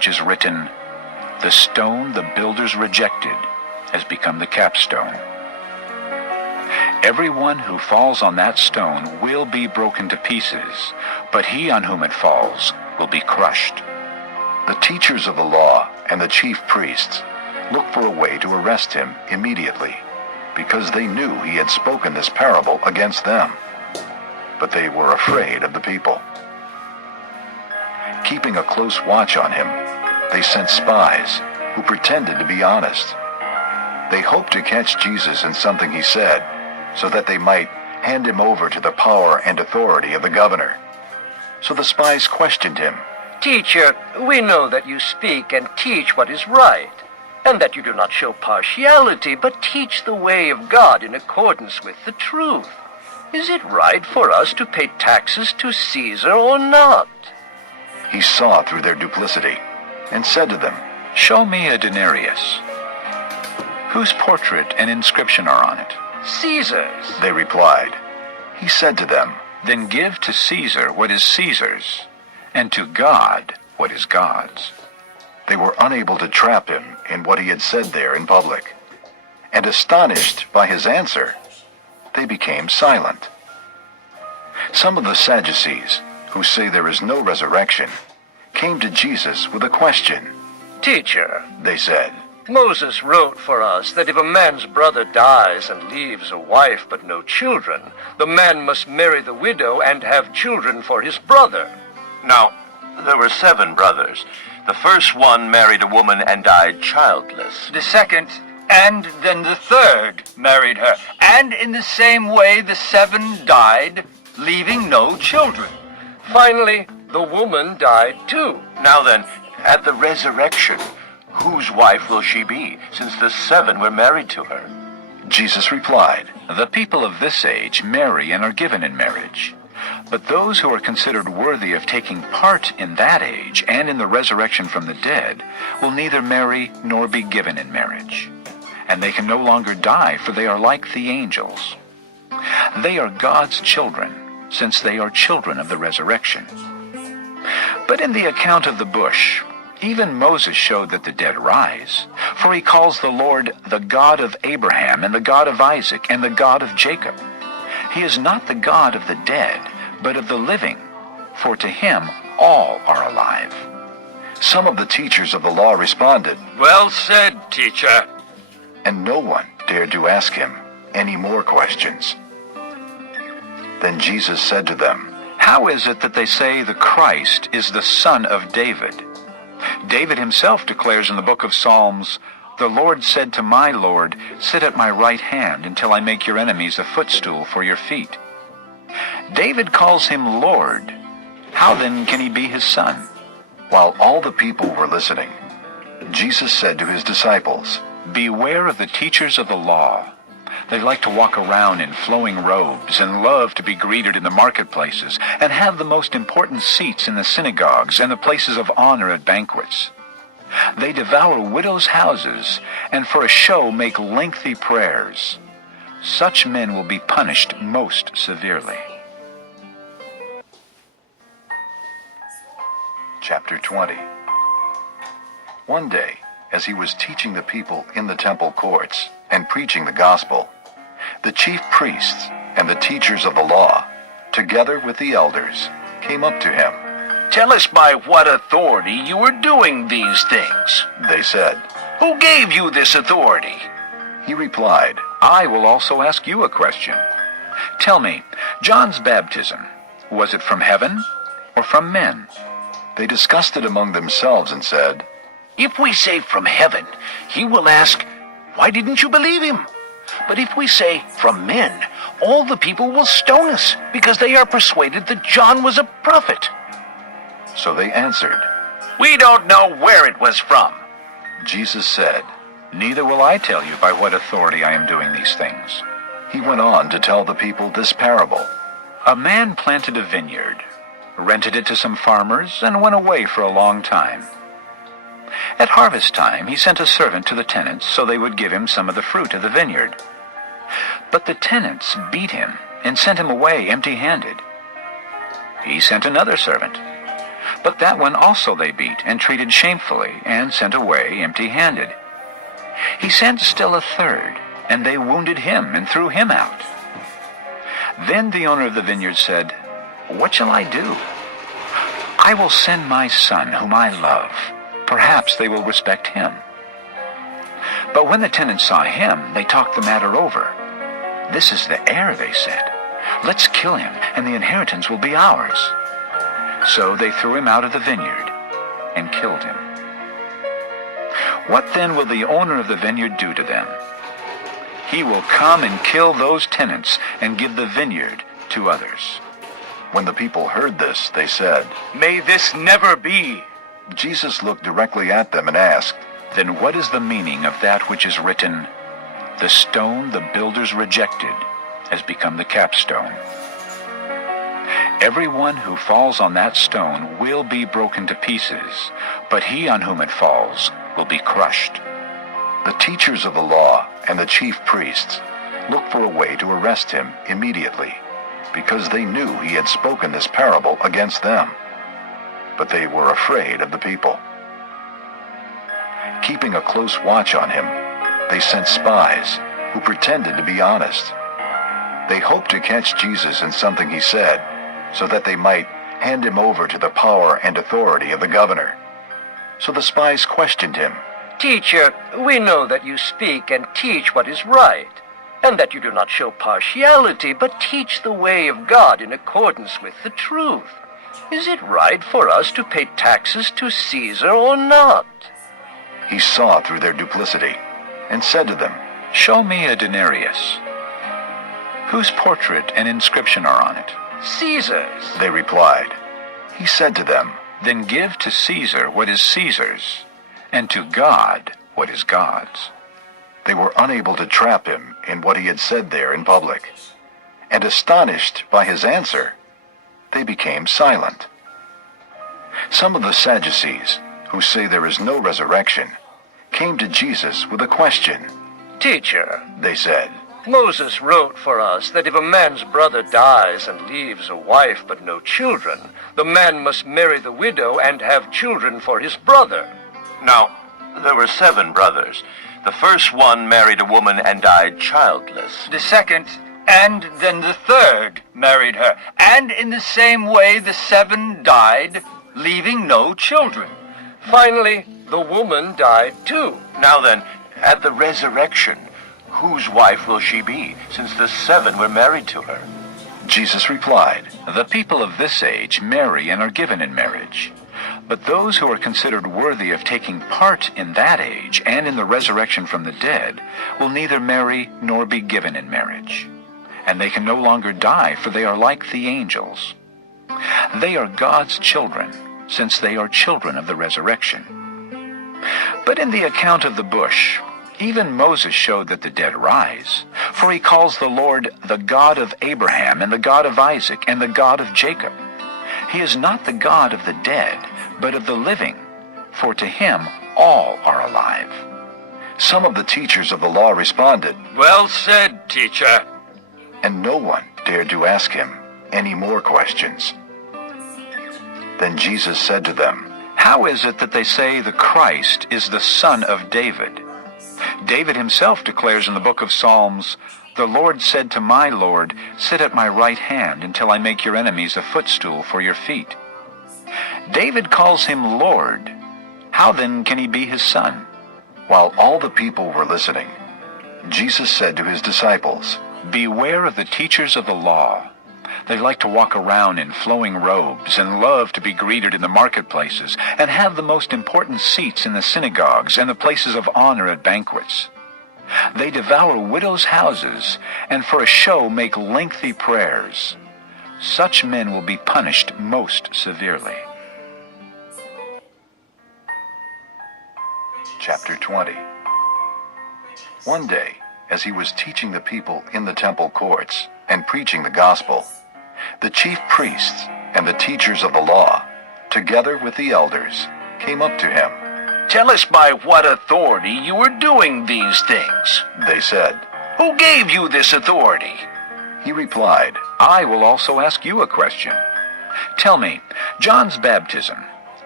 which is written, "The stone the builders rejected has become the capstone. Everyone who falls on that stone will be broken to pieces, but he on whom it falls will be crushed." The teachers of the law and the chief priests looked for a way to arrest him immediately, because they knew he had spoken this parable against them. But they were afraid of the people. Keeping a close watch on him, they sent spies who pretended to be honest. They hoped to catch Jesus in something he said, so that they might hand him over to the power and authority of the governor. So the spies questioned him. "Teacher, we know that you speak and teach what is right, and that you do not show partiality, but teach the way of God in accordance with the truth. Is it right for us to pay taxes to Caesar or not?" He saw through their duplicity and said to them, "Show me a denarius. Whose portrait and inscription are on it?" "Caesar's." They replied. He said to them, "Then give to Caesar what is Caesar's, and to God what is God's." They were unable to trap him in what he had said there in public, and astonished by his answer, they became silent. Some of the Sadducees, who say there is no resurrection, came to Jesus with a question. "Teacher," they said, "Moses wrote for us that if a man's brother dies and leaves a wife but no children, the man must marry the widow and have children for his brother." Now, there were 7 brothers. The first one married a woman and died childless. The second, and then the third, married her. And in the same way the 7 died, leaving no children. Finally, the woman died too. Now then, at the resurrection, whose wife will she be, since the 7 were married to her? Jesus replied, "The people of this age marry and are given in marriage. But those who are considered worthy of taking part in that age and in the resurrection from the dead will neither marry nor be given in marriage. And they can no longer die, for they are like the angels. They are God's children, since they are children of the resurrection. But in the account of the bush, even Moses showed that the dead rise, for he calls the Lord the God of Abraham and the God of Isaac and the God of Jacob. He is not the God of the dead, but of the living, for to him all are alive." Some of the teachers of the law responded, "Well said, teacher." and no one dared to ask him any more questions. Then Jesus said to them, "How is it that they say the Christ is the son of David? David himself declares in the book of Psalms, 'The Lord said to my Lord, sit at my right hand until I make your enemies a footstool for your feet.' David calls him Lord. How then can he be his son?" While all the people were listening, Jesus said to his disciples, "Beware of the teachers of the law. They like to walk around in flowing robes and love to be greeted in the marketplaces and have the most important seats in the synagogues and the places of honor at banquets. They devour widows' houses and for a show make lengthy prayers. Such men will be punished most severely." Chapter 20. One day, as he was teaching the people in the temple courts and preaching the gospel, the chief priests and the teachers of the law, together with the elders, came up to him. "Tell us by what authority you are doing these things," they said. "Who gave you this authority?" He replied, "I will also ask you a question. Tell me, John's baptism, was it from heaven or from men?" They discussed it among themselves and said, "If we say from heaven, he will ask, 'Why didn't you believe him?' But if we say from men, all the people will stone us, because they are persuaded that John was a prophet." So they answered. "We don't know where it was from." Jesus said, "Neither will I tell you by what authority I am doing these things." He went on to tell the people this parable. A man planted a vineyard, rented it to some farmers, and went away for a long time. At harvest time, he sent a servant to the tenants so they would give him some of the fruit of the vineyard. But the tenants beat him and sent him away empty-handed. He sent another servant. But that one also they beat, and treated shamefully, and sent away empty-handed. He sent still a third, and they wounded him, and threw him out. Then the owner of the vineyard said, What shall I do? I will send my son, whom I love. Perhaps they will respect him. But when the tenants saw him, they talked the matter over. This is the heir, they said. Let's kill him, and the inheritance will be ours. So they threw him out of the vineyard and killed him. What then will the owner of the vineyard do to them? He will come and kill those tenants and give the vineyard to others. When the people heard this, they said, May this never be. Jesus looked directly at them and asked, Then what is the meaning of that which is written, The stone the builders rejected has become the capstone? Everyone who falls on that stone will be broken to pieces, but he on whom it falls will be crushed. The teachers of the law and the chief priests looked for a way to arrest him immediately, because they knew he had spoken this parable against them. But they were afraid of the people. Keeping a close watch on him, they sent spies who pretended to be honest. They hoped to catch Jesus in something he said, so that they might hand him over to the power and authority of the governor. So the spies questioned him. Teacher, we know that you speak and teach what is right, and that you do not show partiality, but teach the way of God in accordance with the truth. Is it right for us to pay taxes to Caesar or not? He saw through their duplicity and said to them, Show me a denarius. Whose portrait and inscription are on it? Caesar's. They replied. He said to them, Then give to Caesar what is Caesar's, and to God what is God's. They were unable to trap him in what he had said there in public. And astonished by his answer, they became silent. Some of the Sadducees, who say there is no resurrection, came to Jesus with a question. Teacher, They said, Moses wrote for us that if a man's brother dies and leaves a wife but no children, the man must marry the widow and have children for his brother. Now, there were 7 brothers. The first one married a woman and died childless. The second, and then the third, married her. And in the same way the 7 died, leaving no children. Finally, the woman died too. Now then, at the resurrection, whose wife will she be, since the 7 were married to her? Jesus replied, The people of this age marry and are given in marriage. But those who are considered worthy of taking part in that age and in the resurrection from the dead will neither marry nor be given in marriage. And they can no longer die, for they are like the angels. They are God's children, since they are children of the resurrection. But in the account of the bush, even Moses showed that the dead rise, for he calls the Lord the God of Abraham and the God of Isaac and the God of Jacob. He is not the God of the dead, but of the living, for to him all are alive. Some of the teachers of the law responded, Well said, teacher. and no one dared to ask him any more questions. Then Jesus said to them, How is it that they say the Christ is the son of David? David himself declares in the book of Psalms, The Lord said to my Lord, Sit at my right hand until I make your enemies a footstool for your feet. David calls him Lord. How then can he be his son? While all the people were listening, Jesus said to his disciples, Beware of the teachers of the law. They like to walk around in flowing robes and love to be greeted in the marketplaces and have the most important seats in the synagogues and the places of honor at banquets. They devour widows' houses and for a show make lengthy prayers. Such men will be punished most severely. Chapter 20. One day, as he was teaching the people in the temple courts and preaching the gospel, the chief priests and the teachers of the law, together with the elders, came up to him. Tell us by what authority you are doing these things. They said. Who gave you this authority? He replied, I will also ask you a question. Tell me, John's baptism,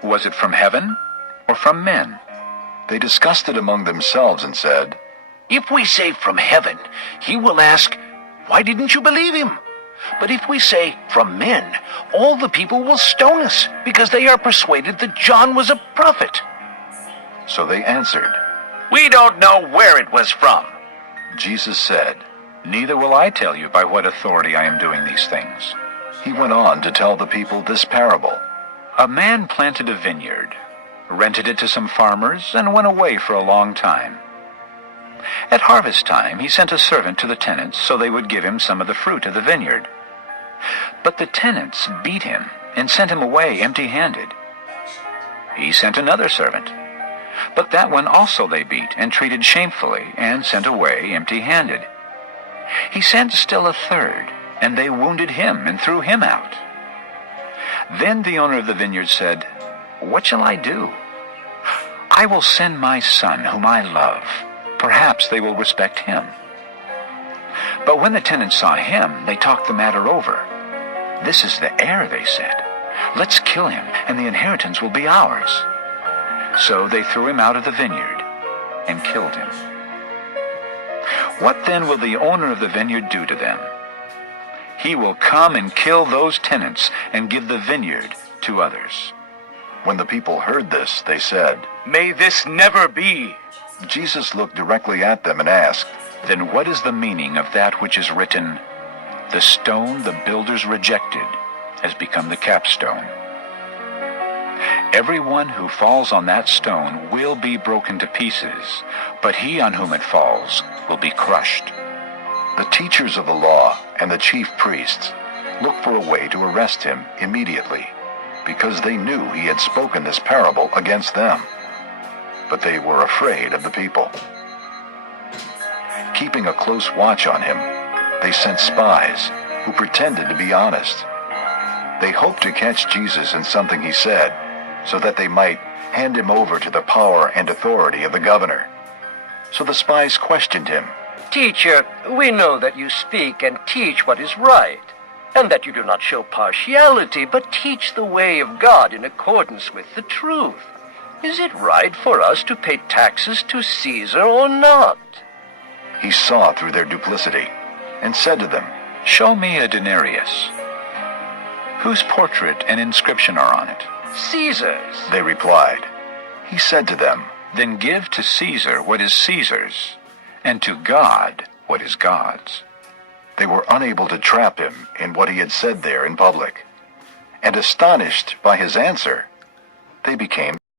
Was it from heaven or from men? They discussed it among themselves and said, If we say from heaven, he will ask, Why didn't you believe him? But if we say from men, all the people will stone us, because they are persuaded that John was a prophet. So they answered. We don't know where it was from. Jesus said. Neither will I tell you by what authority I am doing these things. He went on to tell the people this parable. A man planted a vineyard, rented it to some farmers, and went away for a long time. At harvest time, he sent a servant to the tenants so they would give him some of the fruit of the vineyard. But the tenants beat him and sent him away empty-handed. He sent another servant, but that one also they beat and treated shamefully and sent away empty-handed. He sent still a third, and they wounded him and threw him out. Then the owner of the vineyard said, What shall I do? I will send my son, whom I love. Perhaps they will respect him. But when the tenants saw him, they talked the matter over. This is the heir, they said. Let's kill him, and the inheritance will be ours. So they threw him out of the vineyard and killed him. What then will the owner of the vineyard do to them? He will come and kill those tenants and give the vineyard to others. When the people heard this, they said, May this never be. Jesus looked directly at them and asked, Then what is the meaning of that which is written, The stone the builders rejected has become the capstone? Everyone who falls on that stone will be broken to pieces, but he on whom it falls will be crushed. The teachers of the law and the chief priests looked for a way to arrest him immediately, because they knew he had spoken this parable against them. But they were afraid of the people. Keeping a close watch on him, they sent spies who pretended to be honest. They hoped to catch Jesus in something he said, so that they might hand him over to the power and authority of the governor. So the spies questioned him. Teacher, we know that you speak and teach what is right, and that you do not show partiality, but teach the way of God in accordance with the truth. Is it right for us to pay taxes to Caesar or not? He saw through their duplicity and said to them, Show me a denarius. Whose portrait and inscription are on it? Caesar's. They replied. He said to them, Then give to Caesar what is Caesar's, and to God what is God's. They were unable to trap him in what he had said there in public. And astonished by his answer, they became